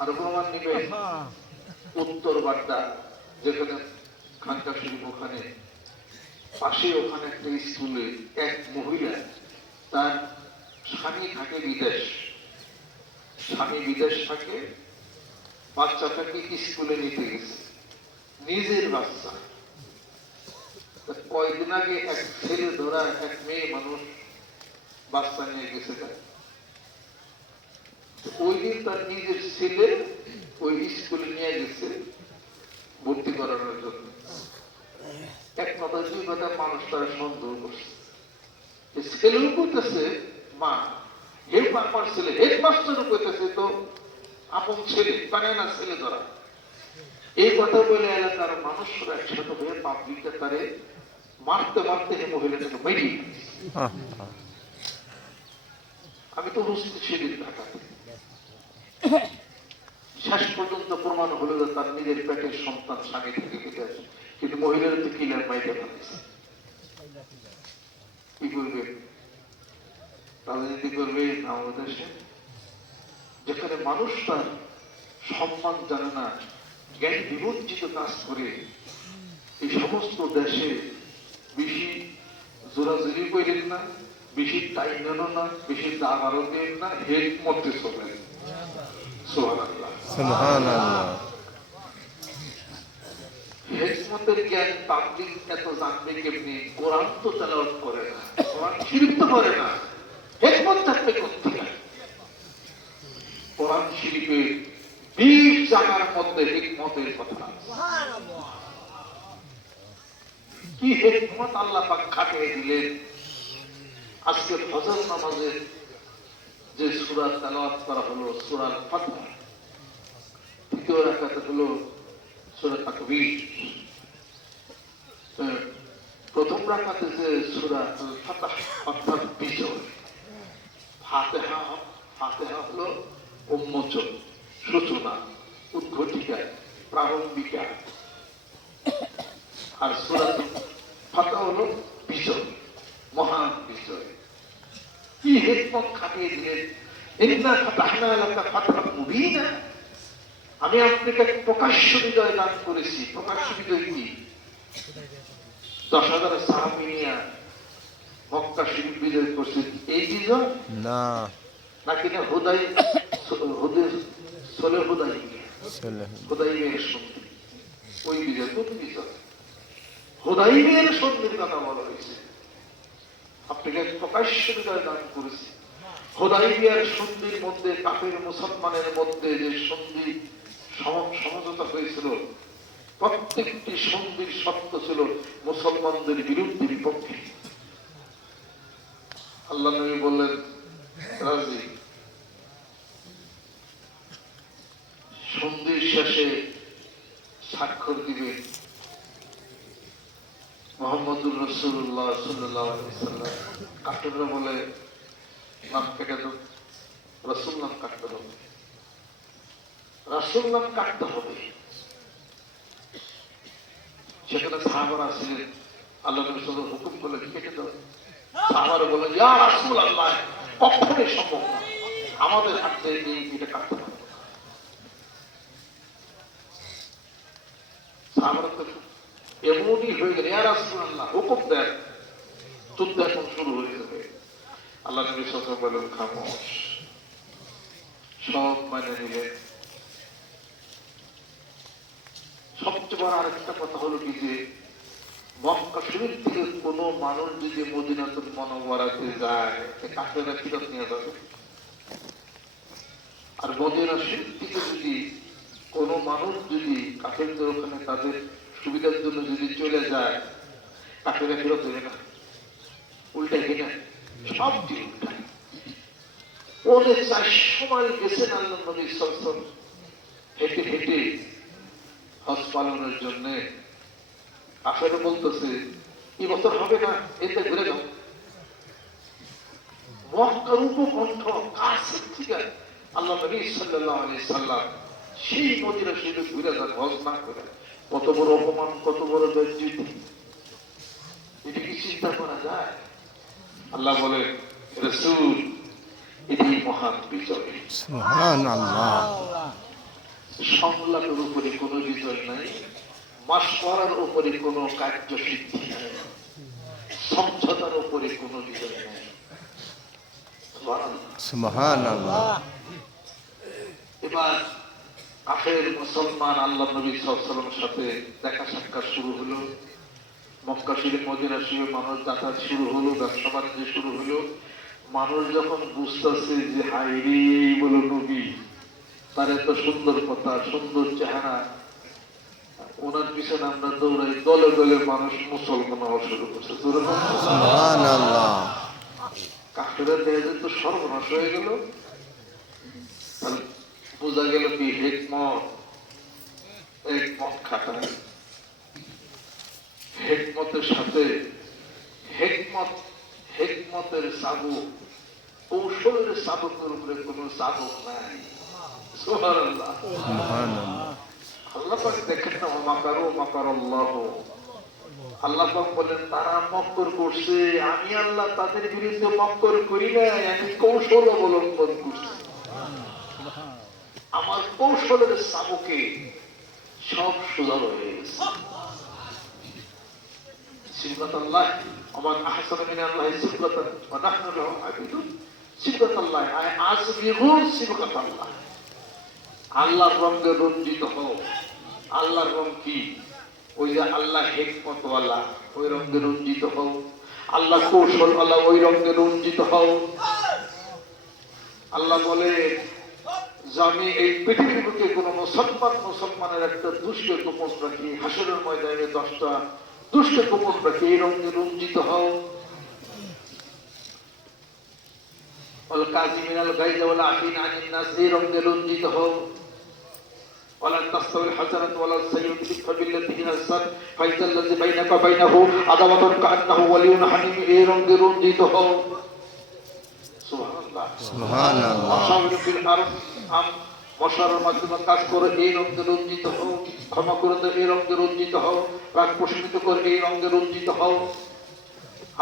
আর প্রমাণ নিবে উত্তর বাড্ডা, যেখানে খানকা শরীফ, ওখানে পাশে ওখানে একটা স্কুলে এক মহিলা, তার স্বামী থাকে বিদেশ, স্বামী বিদেশ থাকে, বাচ্চাটাকে স্কুলে নিতে গেছে, নিজের বাচ্চা। কয়েকদিন আগে এক ছেলে ধরা এক মেয়ে মানুষ বাচ্চা নিয়ে গেছে, ওই দিন তার নিজের ছেলে ওই স্কুলে নিয়ে গেছে ভর্তি করানোর জন্য। এক কথা দুই কথা মানুষ তারা সন্দেহ করছে, ছেলেও করতেছে মা, হেড আমার ছেলে, হেডমাস্টারও করতেছে তো আপন ছেলে, মানে না ছেলে ধরা। এই কথা বলে এলাকার মানুষরা একসাথে হয়ে পাবলিকটা তারে মারতে মারতে এই মহিলাটাকে মেরিয়ে। আমি তো বুঝতে সেদিন ঢাকাতে শেষ পর্যন্ত প্রমাণ হলো যে তার নিজের পেটের সন্তান স্বামী থেকে বিদেশ, কিন্তু মহিলার তো কিলার বাইরে পাচ্ছে। কি করবে? রাজনীতি করবে আমাদের দেশে, যেখানে মানুষ তার সম্মান জানে না, জ্ঞান বিবর্জিত কাজ করে। এই সমস্ত দেশে বেশি জোরাজুরি করেন না, বেশি টাইম নেন না, বেশি দাম আরো দেন না, হেড মধ্যে চলেন। হেকমতের জ্ঞান পাবলিক এত জানবে কেমনি? কোরআন তো তেলাওয়াত করে না, কোরআন শরীফ তো করে না, হেকমত থাকবে কোথেকে? কোরআন শরীফে 20 জায়গার মধ্যে হিকমতের কথা। কি হিকমত আল্লাহ পাক খাটিয়ে দিলেন। আজকে ফজর নামাজের যে সূরা তেলাওয়াত করা হলো সূরা ফাতিহা, দ্বিতীয় রাকাতে হলো সূরা তাকবীর, প্রথম রাকাতে যে সূরা আল ফাতহ অর্থাৎ বিজয়, ফাতিহা, ফাতিহা হলো উন্মোচন, সূচনা, উদ্ঘটিকা, প্রারম্ভিকা, আর সূরা ফাতহা হলো বিজয়, মহান বিজয়। কি হিকমত খাটিয়ে দিলেন ইন্না ফাতাহনা লাকা ফাতহাম মুবিনা, আমি আপনাকে প্রকাশ্য বিজয় দান করেছি। প্রকাশ্য বিজয় কি? 10,000 সাহাবী নিয়ে মক্কা শরীফ বিজয় করছে, এই বিজয় না নাকি না হুদাই সোলে হুদাই ছেলে হুদাইবের সন্ধি, ওই বিজয় কোন বিজয়? হুদাইবের সন্ধির কথা বলা হয়েছে। আপনাকে প্রকাশ্য বিজয় দান করেছি। হুদাইবিয়ার সন্ধির মধ্যে কাফের মুসলমানের মধ্যে যে সন্ধি সমঝোতা হয়েছিল, প্রত্যেকটি সন্ধির শর্ত ছিল মুসলমানদের বিরুদ্ধে, বিপক্ষে। আল্লাহ নবী বললেন রাজি। সন্ধির শেষে স্বাক্ষর দিবে মুহাম্মদুর রাসূলুল্লাহ সাল্লাল্লাহু আলাইহি সাল্লাম। কাফেররা বলে নাম কেটে দাও, রাসূল নাম কাটতে হবে, রাসূল নাম কাটতে হবে। সেখানে সাহাবারা ছিলেন, আল্লাহ নবী সাল্লাল্লাহু আলাইহি ওয়াসাল্লাম হুকুম করলেন কেটে দাও। সাহাবারা বললেন ইয়া রাসূলুল্লাহ, কখনোই সম্ভব না, আমাদের হাত থেকে এটা কাটতে হবে। সাহাবারা তো এমনই হয়ে গেল, ইয়া রাসূলুল্লাহ হুকুম দেন, যুদ্ধ এখন শুরু হয়ে যাবে। আল্লাহ নবী সাল্লাল্লাহু আলাইহি ওয়াসাল্লাম বললেন খামোশ, সব মানে নিলেন। সবচেয়ে বড় আরেকটা কথা হলো কি যে মক্কা শরীফ থেকে কোন মানুষ যদি মদিনাতুল মুনাওয়ারাতে যায়, কাফেররা ফিরত নিয়ে যাবে। আর মদিনা শরীফ থেকে যদি কোন মানুষ যদি কাফেরদের ওখানে তাদের সুবিধার জন্য যদি চলে যায়, কাফেররা ফিরত দেবে না, উল্টা কিনা সব দিন উল্টা। পৌনে 400 মাইল গেছেন আল্লাহ নবী সাল্লাল্লাহু আলাইহি ওয়াসাল্লাম হেঁটে হেঁটে হজ পালনের জন্য। কাফেররা বলতেছে এই বছর হবে না, এতে ঘুরে যাও। মক্কার উপকণ্ঠ কাছে থেকে আল্লাহ নবী সাল্লাল্লাহু আলাইহি সাল্লাম সেই মদিনা শরীফে ঘুরে যান হজ না করে। কত বড় অপমান, কত বড় বেইজ্জতি, এটা কি চিন্তা করা যায়? আল্লাহ বলে রাসূল এটাই মহান বিজয়। সুবহানাল্লাহ। সংলাপের উপরে কোনো বিজয় নাই, মাসওয়ারার উপরে কোনো কার্যসিদ্ধি নাই, সমঝোতার উপরে কোনো বিজয় নাই। সুবহানাল্লাহ। এবার কাফের মুসলমান আল্লাহ নবী সাল্লাল্লাহু আলাইহি ওয়াসাল্লামের সাথে দেখা সাক্ষাৎ শুরু হলো। মক্কা শরীফ মদিনা শরীফে মানুষ যাতায়াত শুরু হলো, ব্যবসা বাণিজ্য শুরু হলো। মানুষ যখন বুঝতেছে যে হায়রে এই বলো নবী, তার এত সুন্দর কথা, সুন্দর চেহারা, ওনার পিছনে আমরা দৌড়াই, দলে দলে মানুষ মুসলমান হওয়া শুরু করছে। সুবহানাল্লাহ। কাফেররা দেখে তো সর্বনাশ হয়ে গেল। তাহলে বোঝা গেল কি হিকমত খাটায়। হিকমতের সাথে হিকমতের সাবক, কৌশলের সাবকের উপরে কোন সাবক নাই। সুবহানাল্লাহ। সুবহানাল্লাহ। আল্লাহ পাক দেখেন না, মাকারু মাকারাল্লাহ। আল্লাহ পাক বলেন তারা মক্কর করছে, আমি আল্লাহ তাদের বিরুদ্ধে মক্কর করি নাই, আমি কৌশল অবলম্বন করছি। আমার কৌশলের সাবকে সব সোজা হয়ে গেছে। সিবগাতাল্লাহ ওমান আহসানু মিনাল্লাহি সিবগাতান ওয়া নাহনু লাহু আবিদুন। সিবগাতাল্লাহ আই আসবিহু সিবগাতাল্লাহ। আল্লাহর রঙে রঞ্জিত হও। আল্লাহর রং কি? ওই যে আল্লাহ হিকমতওয়ালা, ওই রঙে রঞ্জিত হও। আল্লাহ কৌশলওয়ালা, ওই রঙে রঞ্জিত হও। আল্লাহ বলে যে আমি এই পৃথিবীর বুকে কোন মুসলমানের একটা দুষ্ট গোপন রাখি, হাসরের ময়দানে 10টা দুষ্ট গোপন রাখি, এই রঙে রঞ্জিত হও। ওয়াল কাযিমিনাল গায়যা ওয়াল আফিনা আনিন নাস, এই রঙে রঞ্জিত হও। ওয়ালা তাসতাউল হাসানাতু ওয়ালা সাইয়্যিতু বিদফা বিল্লাতি হিয়া আহসান ফাইযাল্লাযী বাইনাকা বাইনাহু আদাওয়াতুন কাআন্নাহু ওয়ালিয়্যুন হামীম, এই রঙে রঞ্জিত হও। সুবহানাল্লাহ। সুবহানাল্লাহ। আশাউল আরব মশারের মাধ্যমে কাজ করে, এই রঙে রঞ্জিত হও। ক্ষমা করে দাও, এই রঙে রঞ্জিত হও। রাগ প্রশমিত করে, এই রঙে রঞ্জিত হও।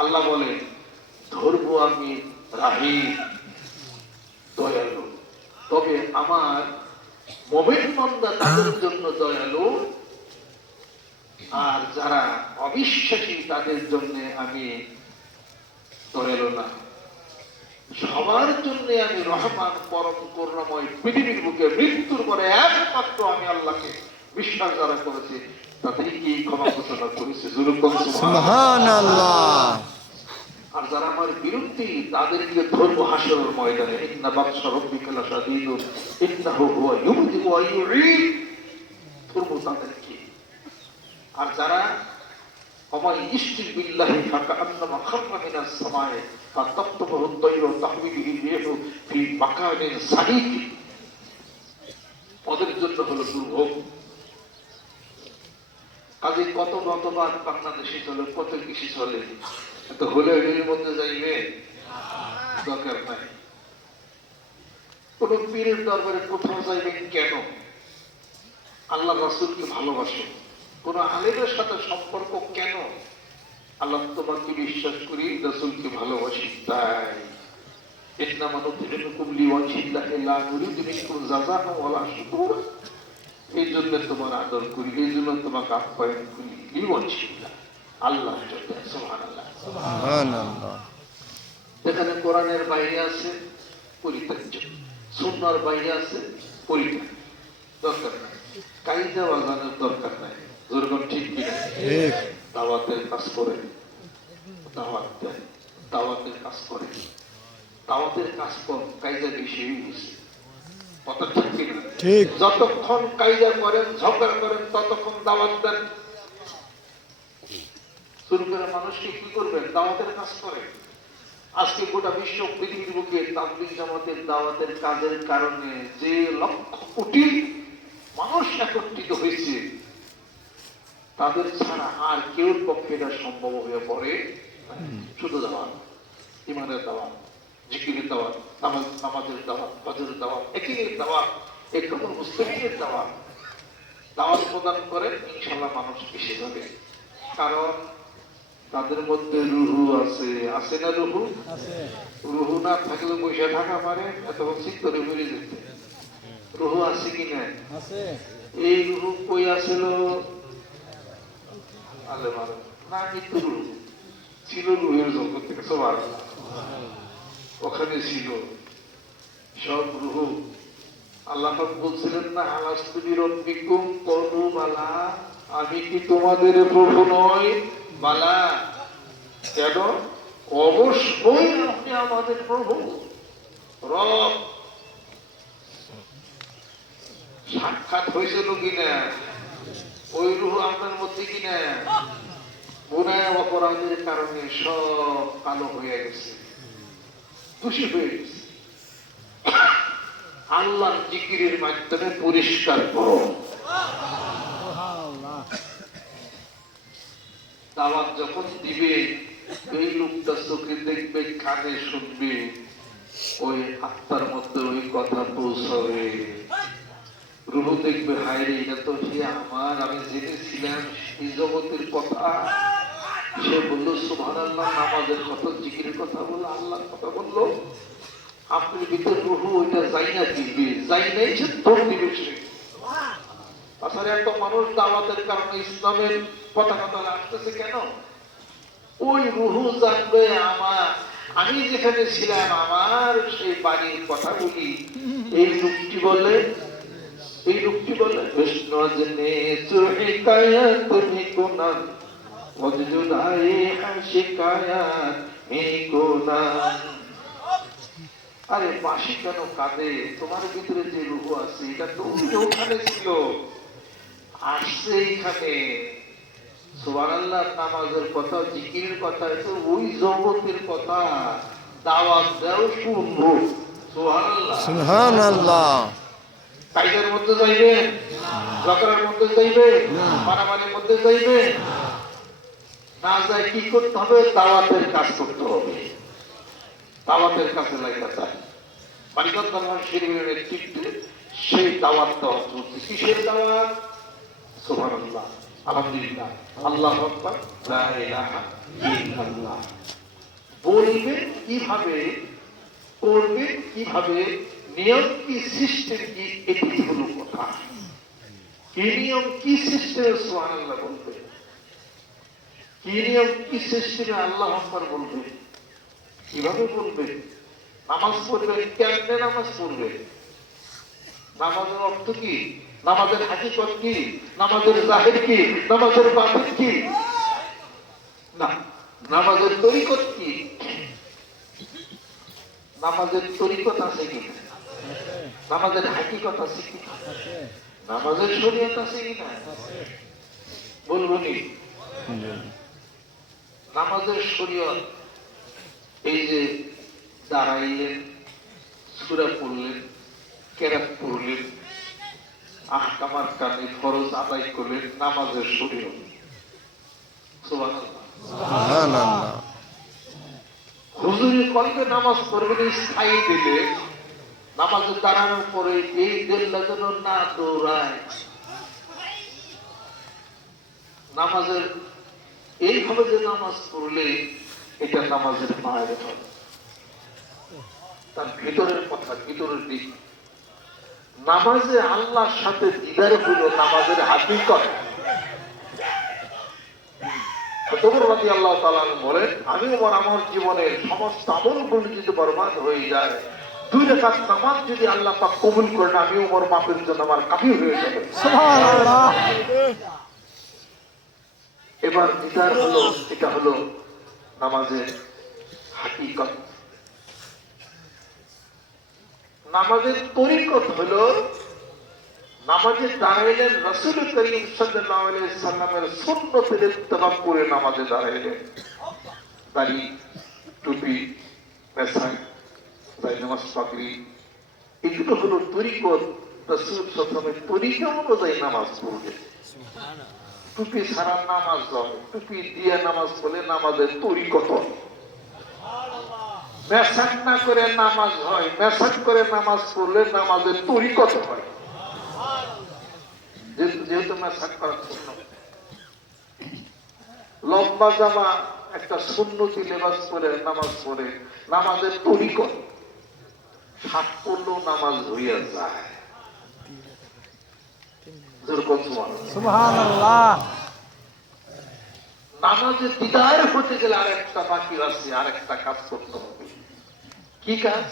আল্লাহ বলে ধরবো আমি রাহিম, দয়ালু, তবে আমার মুমিন বান্দা তাদের জন্য দয়ালু, আর যারা অবিশ্বাসী তাদের জন্য আমি দয়ালু না। সবার জন্য আমি রহমান, পরম করুণাময়। পৃথিবীর বুকে মৃত্যুর পরে একমাত্র আমি আল্লাহকে বিশ্বাস যারা করেছে তাদেরকে ক্ষমা ঘোষণা করেছে। সুবহানাল্লাহ। আর যারা আমার বিরুদ্ধে তাদেরকে ধরবো হাসরের ময়দানে। ইন্না বাতশা রাব্বিকা লাশাদীদুন ইন্নাহু হুয়া ইউবদি ওয়া ইউঈদ, ধরবো তাদেরকে। আর যারা ومن يشرك بالله فكأنما خر من السماء فتخطفه الطير وتحوي به الريح في مكان سحيق, ওদের জন্য হলো দুর্ভোগ। কাজে কত মতবাদ বাংলাদেশে চলে, কত কৃষি চলে, তো হলে এর মধ্যে যাইবে দরকার নাই। কোন পীরের দরবারে কোথাও যাইবেন কেন? আল্লাহ রাসূলকে ভালোবাসো। কোন আলেমের সাথে সম্পর্ক কেন? আল্লাহ তোমাকে বিশ্বাস করি, রাসূলকে ভালোবাসি তাই। ইন্নামা নুতিউকুম লিওয়াজহিল্লাহি লা নুরিদু মিনকুম জাযাআন ওয়ালা শুকুরা, এই জন্য তোমার আদর করি, এই জন্য তোমাকে আপ্যায়ন করি, লিওয়াজহিল্লাহ, আল্লাহর জন্য। সুবহানাল্লাহ, সুবহানাল্লাহ। যেখানে কোরআনের বাইরে আছে পরিত্যাজ্য, সুন্নাহর বাইরে আছে পরিত্যাগ, দরকার নাই। কায়দা বাজানোর দরকার নাই। যেরকম ঠিক কিনা? ঠিক। দাওয়াতের কাজ করে, দাওয়াত দেয়, দাওয়াতের কাজ করে, দাওয়াতের কাজ কর, কায়দা বেশি হয়ে গেছে। কথা ঠিক কিনা? ঠিক। যতক্ষণ কায়দা করেন, ঝগড়া করেন, ততক্ষণ দাওয়াত দেন। শুরু করে মানুষকে কি করবেন? দাওয়াতের কাজ করে। আজকে গোটা বিশ্ব পৃথিবীর বুকে তাবলীগ জামাতের দাওয়াতের কাজের কারণে যে লক্ষ কোটি মানুষ একত্রিত হয়েছে, তাদের ছাড়া আর কেউ পক্ষে এটা সম্ভব হয়ে পড়ে। শুধু দাওয়াত, ইমানের দাওয়াত, জিকিরের দাওয়াত, নামাজের দাওয়াত, হজের দাওয়াত, একিনের দাওয়াত, একদম মুসলিমের দাওয়াত, দাওয়াত প্রদান করে ইনশাআল্লাহ মানুষ এসে যাবে। কারণ তাদের মধ্যে রুহু আছে, আছে না? রুহু রুহু না থাকলে বসে থাকা পারে, এতক্ষণ চিত্তরে বেরিয়ে যেতে। রুহু আছে কিনা? এই রুহু কই আসিল? আলে মারো না, মৃত্যু রুহু ছিল রুহের জগৎ থেকে, সবার ওখানে ছিল সব রুহু। আল্লাহ পাক বলছিলেন না, আলাস্তু বিরব্বিকুম ক্বালু বালা, আমি কি তোমাদের প্রভু নই? বালা, কেন? অবশ্যই আপনি আমাদের প্রভু, রব। সাক্ষাৎ হয়েছিল কিনা? ওই রূহ আপনার মধ্যে কিনা? গুনাহ অপরাধের কারণে সব কালো হয়ে গেছে, দোষী হয়ে গেছে। আল্লাহর জিকিরের মাধ্যমে পরিষ্কার করো। দাওয়াত যখন দিবে, এই লোকটা চোখে দেখবে, কানে শুনবে, ওই আত্মার মধ্যে ওই কথা পৌঁছাবে। রূহ দেখবে, হায় রে, এটা তো সে আমার, আমি জেনেছিলাম এই জগতের কথা। সে বললো সুবহানাল্লাহ, নামাজের কথা, জিকিরের কথা বললো, আল্লাহর কথা বললো। আপনার ভিতরে রূহ ওইটা যাই না, দিবে যাই নাই, সে দৌড় দিবে সে। তাছাড়া এত মানুষ দাওয়াতের কারণে ইসলামের পতাকা তলে আসতেছে কেন? ওই রূহ জানবে আমার, আমি যেখানে ছিলাম, আমার সেই বাড়ির কথা বলি। এই লোকটি বলে, এই লোকটি বলে, বিষ্ণু জেনে চুহিকায়াত তুমি কোনান ওয়াজুদাই হাসিকায়াত মি কোনান। আরে বাঁশি কেন কাঁদে? তোমার ভিতরে যে রূহ আছে, এটা তো ওখানে ছিল, আসছে এইখানে। সুবহানাল্লাহ, নামাজের কথা, জিকিরের কথা, তো ওই জগতের কথা। দাওয়াত দাও, শুনবো। সুবহানাল্লাহ, সুবহানাল্লাহ। কায়দার মধ্যে যাইবে, ঝগড়ার মধ্যে যাইবে, মারামারির মধ্যে যাইবে না, যায় কি করতে হবে? দাওয়াতের কাজ করতে হবে। দাওয়াতের কাজে লাগা যায়। বাড়িঘর ধর্ম শিবিরের নেতৃত্বে সেই দাওয়াত দেওয়া চলছে। কিসের দাওয়াত? সুবহানাল্লাহ, আলহামদুলিল্লাহ, আল্লাহু আকবার, লা ইলাহা ইল্লাল্লাহ। বলবে কিভাবে, করবে কিভাবে, নিয়ম কি সিস্টেম কি এটি হলো কথা। কি নিয়ম কি সিস্টেমে সুবহানাল্লাহ বলবে, কি নিয়ম কি সিস্টেমে আল্লাহু আকবার বলবে, কিভাবে বলবে, নামাজ পড়বে কেমনে নামাজ পড়বে, নামাজের অর্থ কি, নামাজের হাকিকত কি, নামাজের জাহির কি, নামাজের বাতিল কি, না নামাজের তরিকত কি, নামাজের তরিকত আছে কি, নামাজের হাকিকত আছে কি, নামাজের শরীয়ত আছে কি না, বলবো নি নামাজের শরীয়ত। এই যে দাঁড়াইলেন, সূরা পড়লেন, কেরাত পড়লেন, আহকামার কানে ফরজ আদায় করলেন, নামাজের শরীয়ত। সুবহানাল্লাহ। সুবহানাল্লাহ। হুজুরি কলবে নামাজ পড়বেন স্থায়ী দিলে, নামাজে দাঁড়ানোর পরে এই দিল্লা যেন না দৌড়ায়, নামাজের এইভাবে যে নামাজ পড়লে এটা নামাজের মায়ের হবে, তার ভিতরের কথা, ভিতরের দিক। নামাজে আল্লাহর সাথে দিদার হলো নামাজের হাকিকত। আল্লাহ তাআলা বলেন, আমি আমার জীবনের সমস্ত আমলগুলো যদি বরবাদ হয়ে যায়, 2 রাকাত নামাজ যদি আল্লাহ পাক কবুল করেন, আমি ওমর মাপের জন্য আমার কাফি হয়ে যাবে। সুবহানাল্লাহ। এবার দিদার হলো, এটা হলো নামাজের হাকিকত। নামাজের তরিকত হলো, নামাজে দাঁড়াইলেন রাসূল করিম সাল্লাল্লাহু আলাইহি সাল্লামের সুন্নতের ইত্তেবা করে নামাজে দাঁড়াইলেন, দাড়ি, টুপি, পেশায় নামাজ পাগড়ি, এগুলো হলো তরিকত। রাসূল সাল্লাল্লাহু আলাইহি তরিকা অনুযায়ী নামাজ পড়বে। টুপি ছাড়া নামাজ হবে, টুপি দিয়ে নামাজ পড়লে নামাজের তরিকত। মেসাক না করে নামাজ হয়, মেসাক করে নামাজ পড়লে নামাজের তরিকত হয়। যেহেতু মেসাক করা সুন্নাত, লম্বা জামা একটা সুন্নতি লেবাস পরে নামাজ পড়ে নামাজের তরিকত। হাত পড়লেও নামাজ হইয়া যায়। সুবহানাল্লাহ। নামাজে দিদার হতে গেলে আরেকটা বাকি আছে, আরেকটা কাজ করতে হবে। কি কাজ?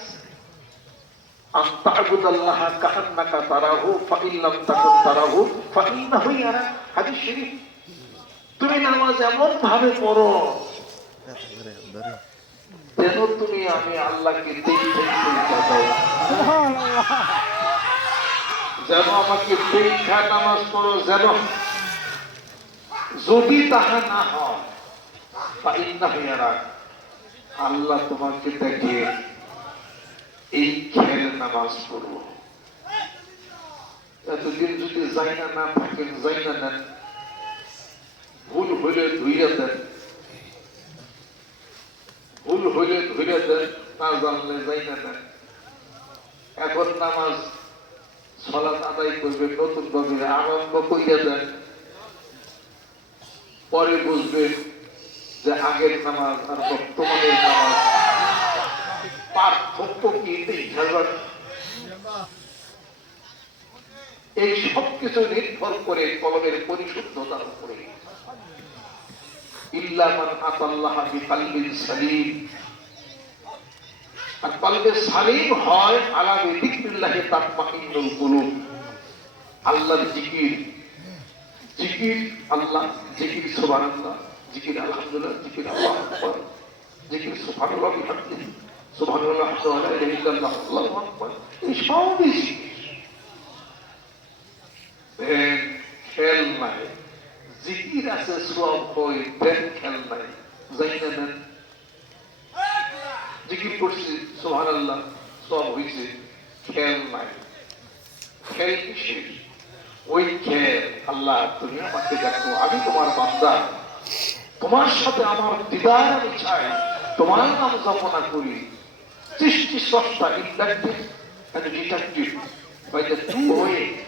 আনতা'বুদাল্লাহা কাআন্নাকা তারাহু ফাইন লাম তাকুন তারাহু ফাইন্নাহু ইয়ারাক। হাদিস শরীফ। তুমি নামাজ এমন ভাবে পড়ো যেন তুমি আমি আল্লাহকে দেখতে পাও। সুবহানাল্লাহ। যেন আমাকে দেখা নামাজ পড়ো, যেন যদি তাহা না হয় ফাইন্নাহু ইয়ারাক, আল্লাহ তোমাকে দেখে এই খেয়াল নামাজ পড়ব। এতদিন যদি জায়না না থাকেন, জায়না নেন, ভুল হইলে ধুইয়া দেন, ভুল হইলে ধুইয়া দেন, না জানলে জায়না নেন। এখন নামাজ সালাত আদায় করবে, নতুন ভাবে আরম্ভ করিয়া দেন, পরে বুঝবেন যে আগের নামাজ আর বর্তমানের নামাজ পার্থক্য কি। এই সব কিছু নির্ভর করে কলমের পরিশুদ্ধতার উপরে। ইল্লা মান আতাল্লাহা বিকলবিন সালিম। আর কলবে সালিম হয় আলা বিযিকরিল্লাহি তাতমাইন্নুল কুলুব। আল্লাহর জিকির, জিকির আল্লাহ, জিকির সুবহানাল্লাহ, জিকির আলহামদুলিল্লাহ, জিকির আল্লাহু আকবার, জিকির সুবহানাল্লাহ বিহামদিহি, সুবহানাল্লাহ ওয়া লা ইলাহা ইল্লাল্লাহ, আল্লাহু আকবার। এই সবই খেল নাই, জিকির আছে সওয়াব হয়, খেল নাই, জাইনা নেন। জিকির করছি সুবহানাল্লাহ, সওয়াব হইছে, খেল নাই। খেল কিসের? ওই খেল আল্লাহ তুমি আমাকে দেখো, আমি তোমার বান্দা, তোমার সাথে আমার দিদার আমি চাই, তোমার নাম জপনা করি। সৃষ্টি স্রষ্টা inductive and deductive, by the two way